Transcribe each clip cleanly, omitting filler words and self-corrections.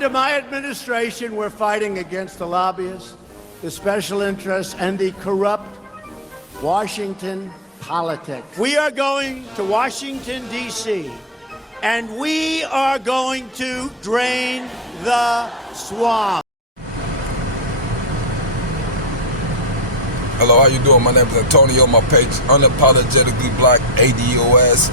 Under my administration, we're fighting against the lobbyists, the special interests, and the corrupt Washington politics. We are going to Washington, D.C., and we are going to drain the swamp. Hello, how you doing? My name is Antonio. My page is Unapologetically Black ADOS.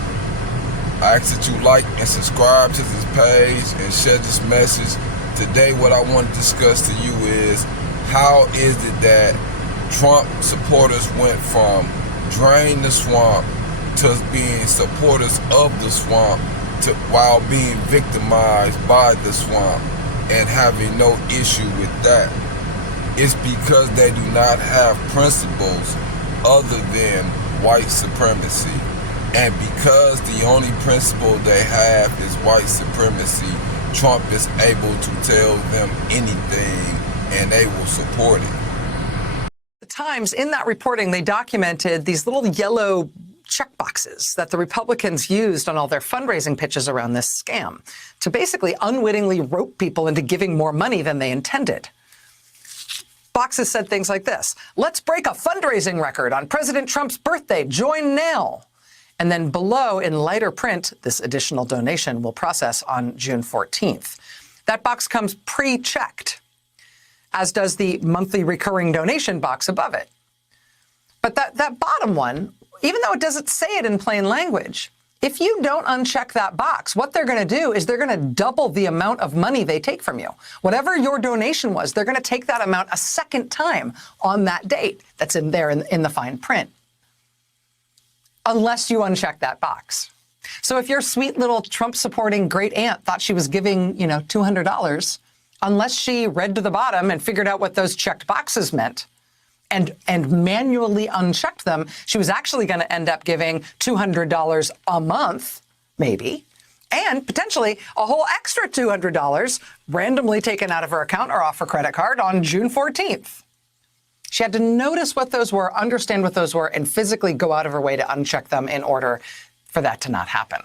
I ask that you like and subscribe to this page and share this message. Today, what I want to discuss to you is how is it that Trump supporters went from drain the swamp to being supporters of the swamp while being victimized by the swamp and having no issue with that. It's because they do not have principles other than white supremacy. And because the only principle they have is white supremacy, Trump is able to tell them anything and they will support it. The Times, in that reporting, they documented these little yellow checkboxes that the Republicans used on all their fundraising pitches around this scam to basically unwittingly rope people into giving more money than they intended. Boxes said things like this: let's break a fundraising record on President Trump's birthday. Join now. And then below, in lighter print, this additional donation will process on June 14th. That box comes pre-checked, as does the monthly recurring donation box above it. But that bottom one, even though it doesn't say it in plain language, if you don't uncheck that box, what they're going to do is they're going to double the amount of money they take from you. Whatever your donation was, they're going to take that amount a second time on that date that's in there in the fine print, unless you uncheck that box. So if your sweet little Trump-supporting great aunt thought she was giving, $200, unless she read to the bottom and figured out what those checked boxes meant and manually unchecked them, she was actually going to end up giving $200 a month, maybe, and potentially a whole extra $200 randomly taken out of her account or off her credit card on June 14th. She had to notice what those were, understand what those were, and physically go out of her way to uncheck them in order for that to not happen.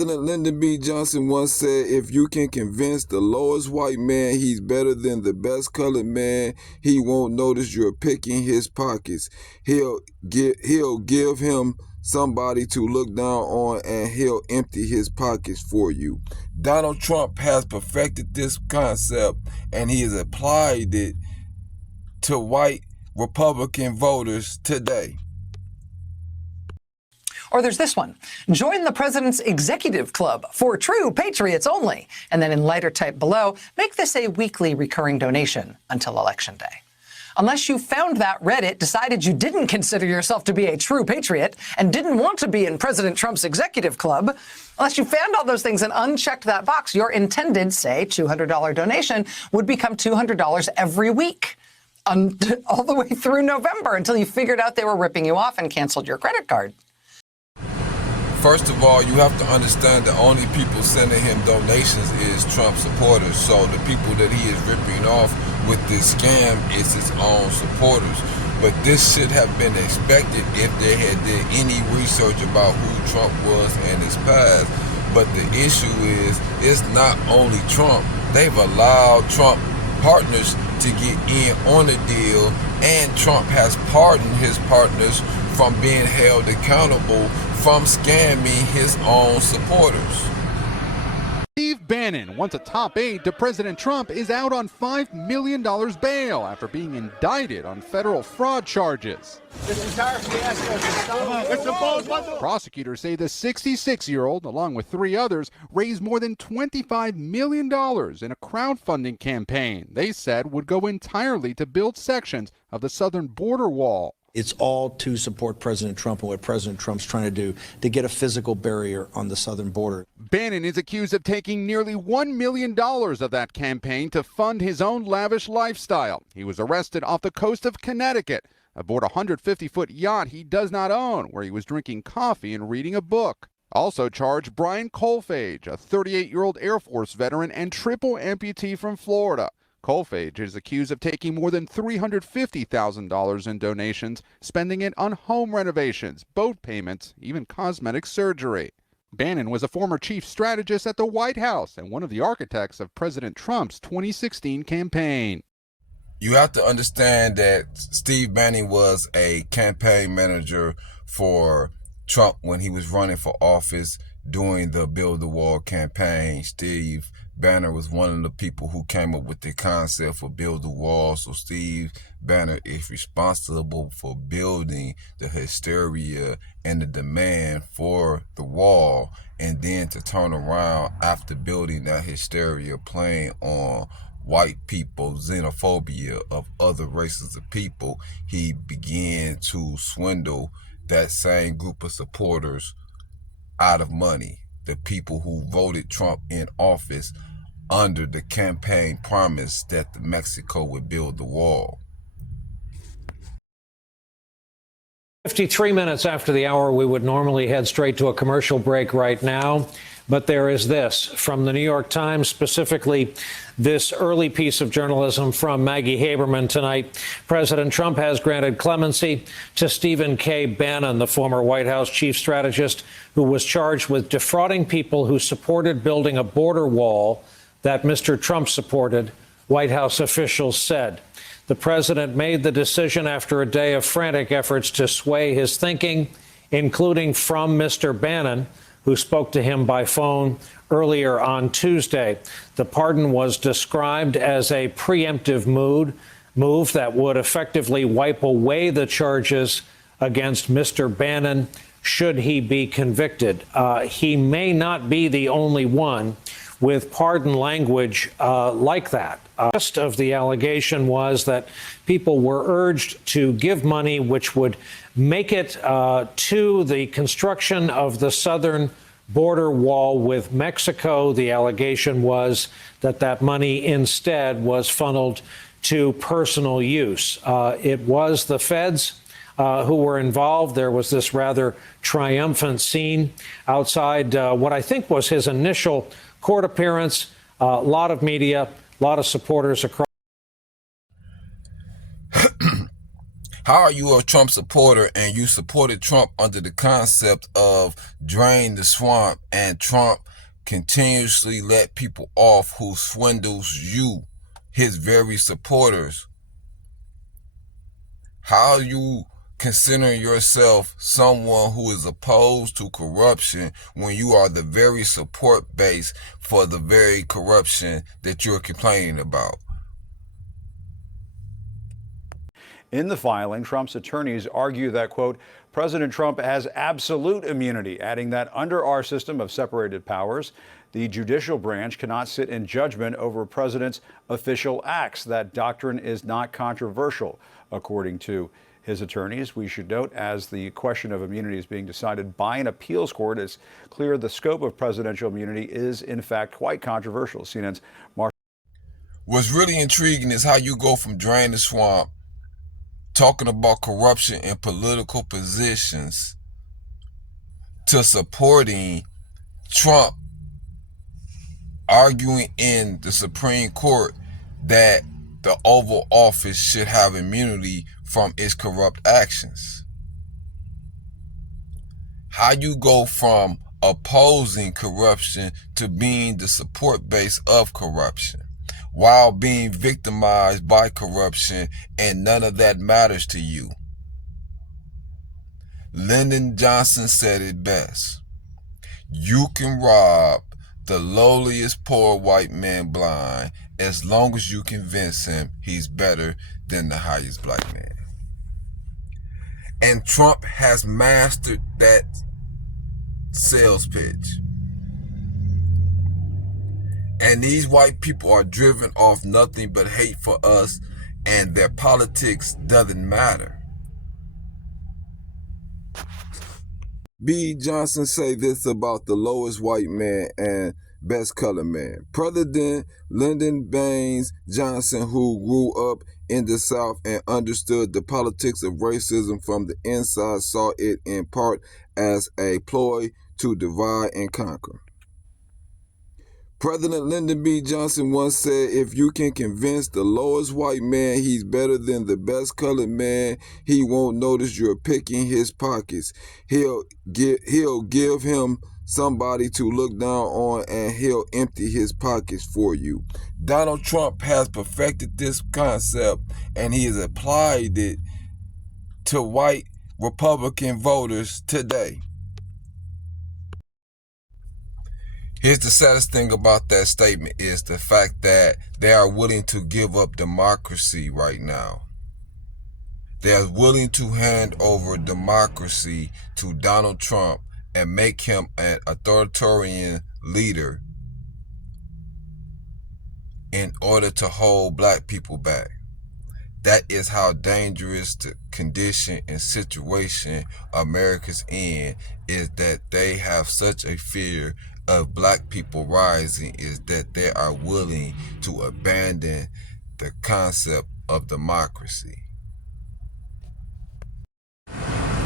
Lyndon B. Johnson once said, if you can convince the lowest white man he's better than the best colored man, he won't notice you're picking his pockets. He'll give him somebody to look down on and he'll empty his pockets for you. Donald Trump has perfected this concept and he has applied it to white Republican voters today. Or there's this one: join the president's executive club for true patriots only. And then in lighter type below, make this a weekly recurring donation until Election Day. Unless you found that, read it, decided you didn't consider yourself to be a true patriot and didn't want to be in President Trump's executive club, unless you found all those things and unchecked that box, your intended, say, $200 donation would become $200 every week, all the way through November, until you figured out they were ripping you off and canceled your credit card. First of all, you have to understand the only people sending him donations is Trump supporters. So the people that he is ripping off with this scam is his own supporters. But this should have been expected if they had did any research about who Trump was in his past. But the issue is, it's not only Trump. They've allowed Trump partners to get in on the deal, and Trump has pardoned his partners from being held accountable from scamming his own supporters. Bannon, once a top aide to President Trump, is out on $5 million bail after being indicted on federal fraud charges. Prosecutors say the 66-year-old, along with 3 others, raised more than $25 million in a crowdfunding campaign they said would go entirely to build sections of the southern border wall. It's all to support President Trump and what President Trump's trying to do to get a physical barrier on the southern border. Bannon is accused of taking nearly $1 million of that campaign to fund his own lavish lifestyle. He was arrested off the coast of Connecticut aboard a 150-foot yacht he does not own, where he was drinking coffee and reading a book. Also charged Brian Colfage, a 38-year-old Air Force veteran and triple amputee from Florida. Colfage is accused of taking more than $350,000 in donations, spending it on home renovations, boat payments, even cosmetic surgery. Bannon was a former chief strategist at the White House and one of the architects of President Trump's 2016 campaign. You have to understand that Steve Bannon was a campaign manager for Trump when he was running for office during the Build the Wall campaign. Steve Bannon was one of the people who came up with the concept for Build the Wall. So Steve Bannon is responsible for building the hysteria and the demand for the wall, and then to turn around after building that hysteria, playing on white people, xenophobia of other races of people, he began to swindle that same group of supporters out of money. The people who voted Trump in office under the campaign promise that Mexico would build the wall. 53 minutes after the hour, we would normally head straight to a commercial break right now. But there is this from the New York Times, specifically this early piece of journalism from Maggie Haberman tonight. President Trump has granted clemency to Stephen K. Bannon, the former White House chief strategist who was charged with defrauding people who supported building a border wall that Mr. Trump supported, White House officials said. The president made the decision after a day of frantic efforts to sway his thinking, including from Mr. Bannon, who spoke to him by phone earlier on Tuesday. The pardon was described as a preemptive move that would effectively wipe away the charges against Mr. Bannon should he be convicted. He may not be the only one with pardon language like that. The rest of the allegation was that people were urged to give money which would make it to the construction of the southern border wall with Mexico. The allegation was that that money instead was funneled to personal use. It was the feds who were involved. There was this rather triumphant scene outside what I think was his initial court appearance. A lot of media, a lot of supporters across. How are you a Trump supporter and you supported Trump under the concept of drain the swamp, and Trump continuously let people off who swindles you, his very supporters? How are you considering yourself someone who is opposed to corruption when you are the very support base for the very corruption that you're complaining about? In the filing, Trump's attorneys argue that, quote, President Trump has absolute immunity, adding that under our system of separated powers, the judicial branch cannot sit in judgment over a president's official acts. That doctrine is not controversial, according to his attorneys. We should note, as the question of immunity is being decided by an appeals court, it's clear the scope of presidential immunity is, in fact, quite controversial. CNN's Mark. What's really intriguing is how you go from drain the swamp, talking about corruption in political positions, to supporting Trump arguing in the Supreme Court that the Oval Office should have immunity from its corrupt actions. How you go from opposing corruption to being the support base of corruption, while being victimized by corruption, and none of that matters to you. Lyndon Johnson said it best. You can rob the lowliest poor white man blind as long as you convince him he's better than the highest black man. And Trump has mastered that sales pitch. And these white people are driven off nothing but hate for us, and their politics doesn't matter. B. Johnson say this about the lowest white man and best colored man. President Lyndon Baines Johnson, who grew up in the South and understood the politics of racism from the inside, saw it in part as a ploy to divide and conquer. President Lyndon B. Johnson once said, if you can convince the lowest white man he's better than the best colored man, he won't notice you're picking his pockets. He'll give him somebody to look down on, and he'll empty his pockets for you. Donald Trump has perfected this concept, and he has applied it to white Republican voters today. Here's the saddest thing about that statement is the fact that they are willing to give up democracy right now. They are willing to hand over democracy to Donald Trump and make him an authoritarian leader in order to hold black people back. That is how dangerous the condition and situation America's in, is that they have such a fear of black people rising, is that they are willing to abandon the concept of democracy.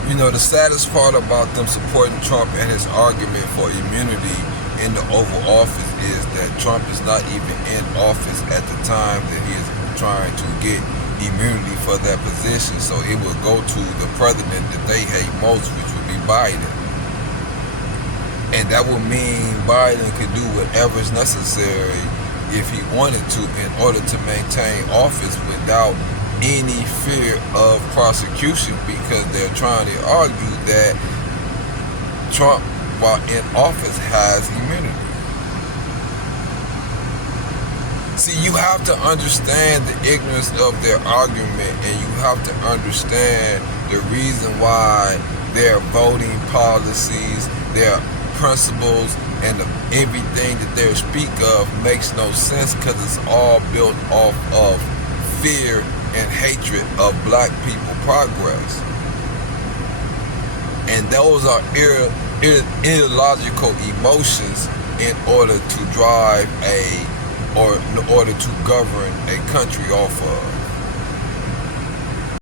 You know, the saddest part about them supporting Trump and his argument for immunity in the Oval Office is that Trump is not even in office at the time that he is trying to get immunity for that position. So it will go to the president that they hate most, which would be Biden. And that would mean Biden could do whatever is necessary if he wanted to in order to maintain office without any fear of prosecution, because they're trying to argue that Trump, while in office, has immunity. See, you have to understand the ignorance of their argument, and you have to understand the reason why their voting policies, their principles, and everything that they speak of makes no sense, because it's all built off of fear and hatred of black people progress. And those are illogical emotions in order to drive or in order to govern a country off of.